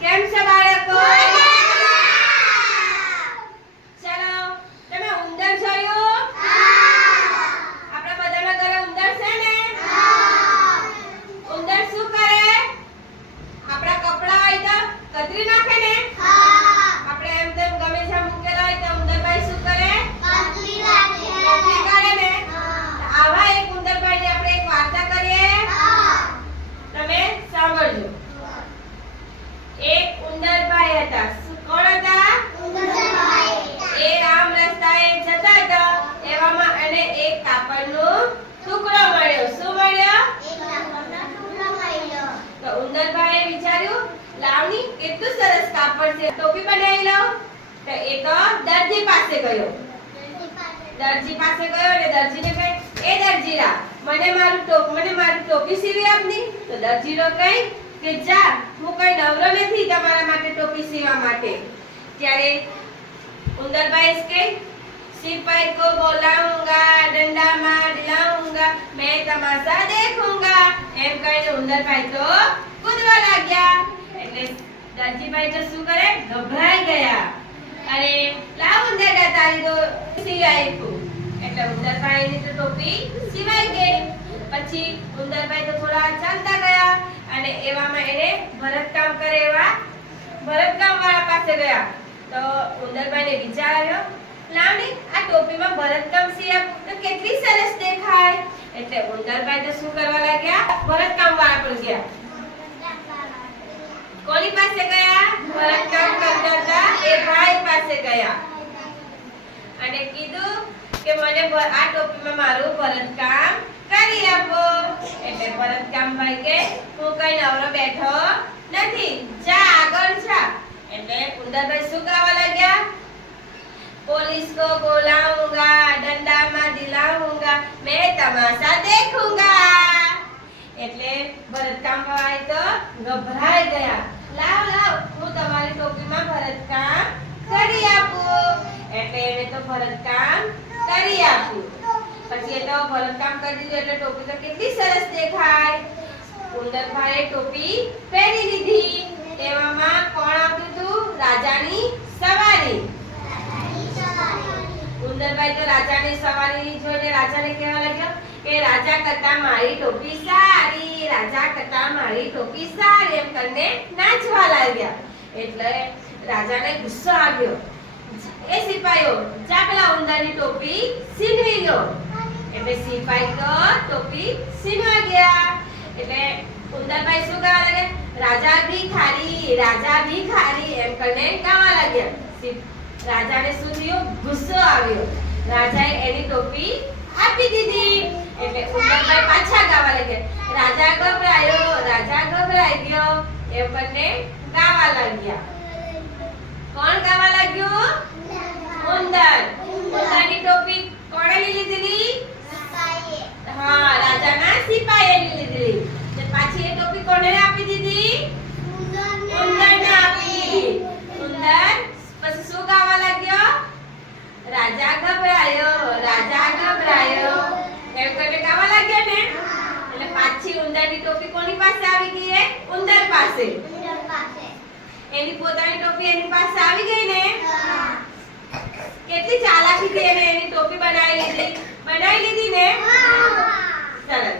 કેમ છો બાળકો? ચલો, તમે ઉંદર જોયું? આપણા બધાના ઘરે ઉંદર છે ને? ઉંદર શું કરે? આપણા કપડા હોય તો કતરી નાખે ને? આપણે એમ તેમ ગમે જ્યાં મૂકેલા હોય તો ઉંદરભાઈ શું કરે? કતરી કાઢે ને? આવા એક ઉંદરભાઈની આપણે એક વાર્તા કરીએ. તમે સાંભળજો. એક ઉંદરભાઈ હતા. કોણ હતા? ઉંદરભાઈ. એ આમ રસ્તાએ જતા હતા, એવામાં એને એક કાપડનો ટુકડો મળ્યો. શું મળ્યો? એક કાપડનો ટુકડો મળ્યો. તો ઉંદરભાઈએ વિચાર્યું, લાવની કેટલું સરસ કાપડ છે, ટોપી બનાવી લઉં. તો એ તો દરજી પાસે ગયો. દરજી પાસે ગયો અને દરજીને કહે, એ દરજીરા, મને મારું ટોપી સીવી આપની. તો દરજીરો કહે કે જા, હું કઈ નવરો નથી તમારા માટે ટોપી સીવવા માટે. ત્યારે ઉંદરભાઈ કહે, સિપાઈ કો બોલાऊंगा, डंडा मार दिलाऊंगा, मैं तमाशा देखूंगा. એમ કહીને ઉંદરભાઈ તો કૂદવા લાગ્યા. એટલે દરજીભાઈ તો શું કરે? ગભરાઈ ગયા. અરે લાવ ઉંદરડા, તારી તો સીવાઈ આપ્યું. એટલે ઉંદરભાઈની તો ટોપી સીવાઈ ગઈ. પછી ઉંદરભાઈ તો થોડા ચાલતા ગયા અને એવામાં એને ભરતકામ કરે એવા ભરતકામ વાળા પાસે ગયા. તો ઉંદરભાઈને વિચાર આવ્યો, લાવની આ ટોપીમાં ભરતકામ સી આપું તો કેટલી સરસ દેખાય. એટલે ઉંદરભાઈ તો શું કરવા લાગ્યા? ભરતકામ વાળા પર ગયા. કોની પાસે ગયા? ભરતકામ કરતા હતા એ ભાઈ પાસે ગયા અને કીધું કે મને આ ટોપીમાં મારું ભરતકામ કરી આપો. એટલે ભરતકામ ભાઈ કે હું કઈ નવરો બેઠો નથી, જા આગળ જા. એટલે ઉંદરભાઈ શું ગાવા લાગ્યા? पुलिस को बुलाऊंगा, डंडा मार दिलाऊंगा, मैं तमाशा देखूंगा. એટલે ભરતકામ વાળા તો ગભરાઈ ગયા. લાવ હું તમારી ટોપીમાં ભરતકામ કરી આપું. એટલે એને તો ભરતકામ કરી આપ્યું. પછી એ તો ભરતકામ કરી દીધું એટલે ટોપી તો કેટલી સરસ દેખાય. ઉંદરભાઈએ ટોપી પહેરી લીધી. એવામાં કોણ આવતું હતું? રાજાની સવારી. ઉંદરભાઈ તો રાજાની સવારી જોઈને રાજાને કહેવા લાગ્યો કે રાજા કરતા મારી ટોપી સારી, રાજા કરતા મારી ટોપી સારી એમ કરીને નાચવા લાગ્યા. એટલે રાજાને ગુસ્સો આવ્યો. એ સિપાઈઓ, જા પેલા ઉંદરની ટોપી સીનવી લો. એટલે સિપાઈ તો ટોપી સીનવા ગયા. એટલે ઉંદરભાઈ શું ગાવા લાગ્યા? રાજા ભિખારી, રાજા ભિખારી એમ કરીને ગાવા લાગ્યા. રાજાને શું થયું? ગુસ્સો આવ્યો. રાજાએ એની ટોપી આપી દીધી. એટલે ઉંદરભાઈ પાછા ગાવા લાગ્યા. રાજા ગભરાયો, રાજા ગભરાઈ ગયો એમ કરીને ગાવા લાગ્યા. કોણ ગાવા લાગ્યું? ઉંદર. ઉંદરની ટોપી કોણે લીધેલી? હા, રાજાના સિપાઈએ લીધેલી. પાછી એ ટોપી કોણે આપી દીધી? ઉંદરને આપી દીધી. ઉંદર પછી શું ગાવા લાગ્યો? રાજા ગભરાયો, રાજા ગભરાયો એમ કરીને ગાવા લાગ્યો ને. એટલે પાછી ઉંદરની ટોપી કોની પાસે આવી ગઈ? ઉંદર પાસે. એની પોતાની ટોપી એની પાસે આવી ગઈ ને. કેટલી ચાલાકીથી એને એની ટોપી બનાવી લીધી ને. સરસ.